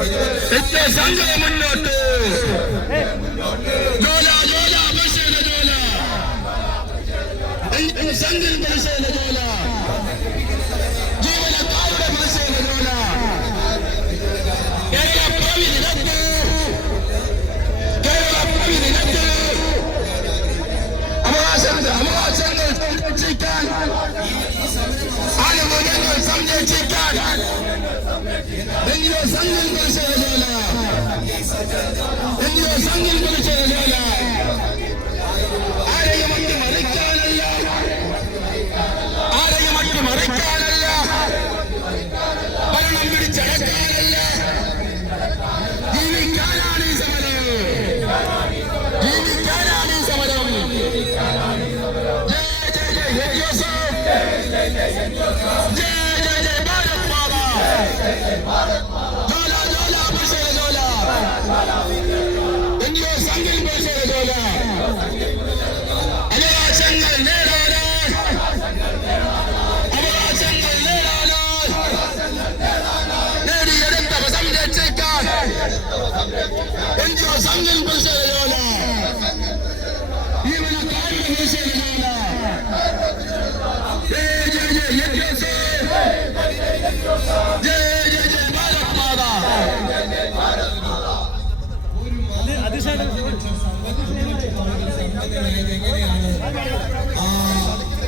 എന്റെ സംഘം മുന്നോട്ട് ജോല ജോല പരിശീല ജോല എന്റെ സംഘം പരിശീല ജോല ജീവനക്കാരുടെ പരിശീല ജോല കേരള ഭാവി നിരത്ത് കേരള ഭാവി നിരത്ത് അവകാശങ്ങൾ അവകാശങ്ങൾ സംരക്ഷിക്കാൻ ആനുകൂല്യങ്ങൾ സംരക്ഷിക്കാൻ എങ്കിലോ സംഘം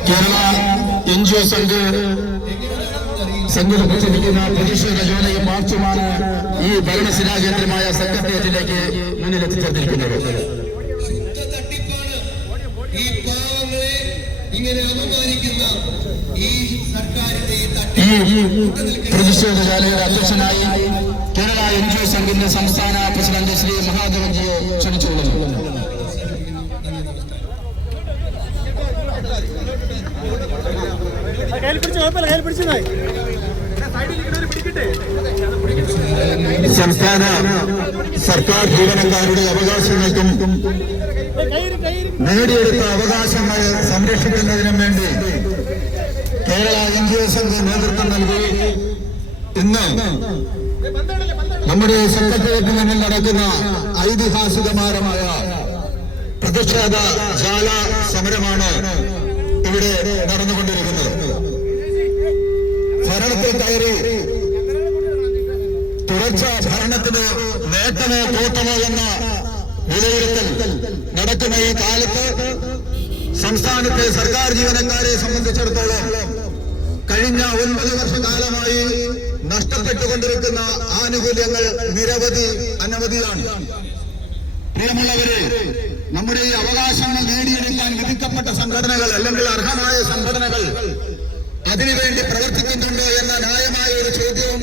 കേരള എൻ ജി ഒ സംഘ സംഘടിപ്പിച്ചിരിക്കുന്ന പ്രതിഷേധ ജോലയും മാർച്ചുമാണ് ഈ ഭരണസിരാ കേന്ദ്രമായ സെക്രട്ടേറിയറ്റിലേക്ക് മുന്നിലെത്തിച്ചേർന്നിരിക്കുന്നത്. തട്ടിപ്പാണ് ഈ പാവങ്ങളെ ഇങ്ങനെ അപമാനിക്കുന്ന ഈ സർക്കാരിന്റെ പ്രതിഷേധ അധ്യക്ഷനായി കേരള എൻ ജി ഒ സംഘിന്റെ സംസ്ഥാന പ്രസിഡന്റ് ശ്രീ മഹാദേവൻജിയെ ക്ഷണിച്ചുകൊള്ളുന്നു. കയ്യിൽ പിടിച്ച് കുഴപ്പമില്ല കയ്യിൽ പിടിച്ചതായി സംസ്ഥാന സർക്കാർ ജീവനക്കാരുടെ അവകാശങ്ങൾക്കും നേടിയെടുത്ത അവകാശങ്ങളെ സംരക്ഷിക്കുന്നതിനും വേണ്ടി കേരള എൻ ജി സംഘം നേതൃത്വം നൽകി. ഇന്ന് നമ്മുടെ സെക്രട്ടേറിയറ്റിന് മുന്നിൽ നടക്കുന്ന ഐതിഹാസികമാരമായ പ്രതിഷേധ ജാല സമരമാണ് ഇവിടെ നടന്നുകൊണ്ടിരിക്കുന്നത്. ഭരണത്തിൽ കയറി തുടർച്ച ഭരണത്തിന് നേട്ടമോ കോട്ടമോ എന്ന വിലയിരുത്തൽ നടക്കുന്ന ഈ കാലത്ത് സംസ്ഥാനത്തെ സർക്കാർ ജീവനക്കാരെ സംബന്ധിച്ചിടത്തോളം കഴിഞ്ഞ ഒൻപത് വർഷകാലമായി നഷ്ടപ്പെട്ടുകൊണ്ടിരിക്കുന്ന ആനുകൂല്യങ്ങൾ നിരവധി അനവധിയാണ്. പ്രിയമുള്ളവരെ നമ്മുടെ ഈ അവകാശങ്ങൾ നേടിയെടുക്കാൻ വിധിക്കപ്പെട്ട സംഘടനകൾ അല്ലെങ്കിൽ അർഹമായ സംഘടനകൾ അതിനുവേണ്ടി പ്രവർത്തിക്കുന്നുണ്ടോ എന്ന ന്യായമായ ഒരു ചോദ്യവും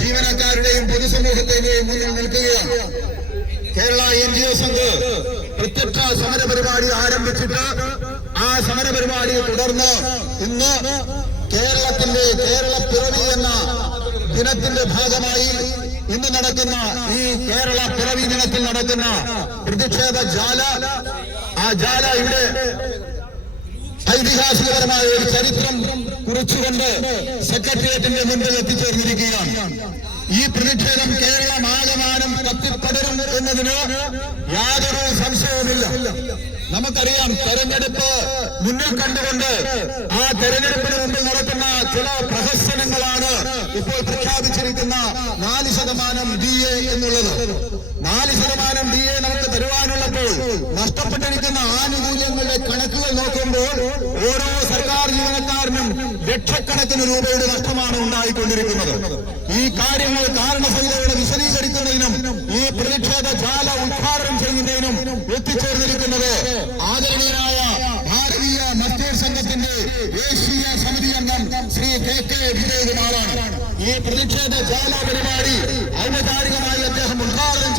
ജീവനക്കാരുടെയും പൊതുസമൂഹത്തിന്റെയും മുന്നിൽ നിൽക്കുകയാണ്. Kerala N G O Sangh പ്രത്യക്ഷ സമരപരിപാടി ആരംഭിച്ചിട്ട് ആ സമര പരിപാടിയെ തുടർന്ന് ഇന്ന് കേരളത്തിന്റെ കേരള പിറവി എന്ന ദിനത്തിന്റെ ഭാഗമായി ഇന്ന് നടക്കുന്ന ഈ കേരള പിറവി ദിനത്തിൽ നടക്കുന്ന പ്രതിഷേധ ജാല. ആ ജാല ഇവിടെ ഐതിഹാസികപരമായ ഒരു ചരിത്രം കുറിച്ചുകൊണ്ട് സെക്രട്ടേറിയറ്റിന്റെ മുമ്പിൽ എത്തിച്ചേർന്നിരിക്കുകയാണ്. ഈ പ്രതിഷേധം കേരളമാകമാനം കത്തിപ്പടരും എന്നതിന് യാതൊരു സംശയവുമില്ല. നമുക്കറിയാം തെരഞ്ഞെടുപ്പ് മുന്നിൽ കണ്ടുകൊണ്ട് ആ തെരഞ്ഞെടുപ്പിന് മുമ്പിൽ നടത്തുന്ന ചില പ്രഹസനങ്ങളാണ് ഇപ്പോൾ പ്രഖ്യാപിച്ചിരിക്കുന്ന നാല് ശതമാനം ഡി എ എന്നുള്ളത്. നാല് ശതമാനം ഡി എ നമുക്ക് തരുവാനുള്ളപ്പോൾ നഷ്ടപ്പെട്ടിരിക്കുന്ന ആനുകൂല്യങ്ങളുടെ കണക്കുകൾ നോക്കുമ്പോൾ ഓരോ സർക്കാർ ജീവനക്കാരനും ലക്ഷക്കണക്കിന് രൂപയുടെ നഷ്ടമാണ് ഉണ്ടായിക്കൊണ്ടിരിക്കുന്നത്. ഈ കാര്യങ്ങൾ കാരണസഹിതയുടെ വിശദീകരിക്കുന്നതിനും ഈ പ്രതിഷേധ ജാല ഉദ്ഘാടനം കെ ഈ പ്രതിഷേധ ജാല പരിപാടി ഔപചാരികമായി അദ്ദേഹം ഉദ്ഘാടനം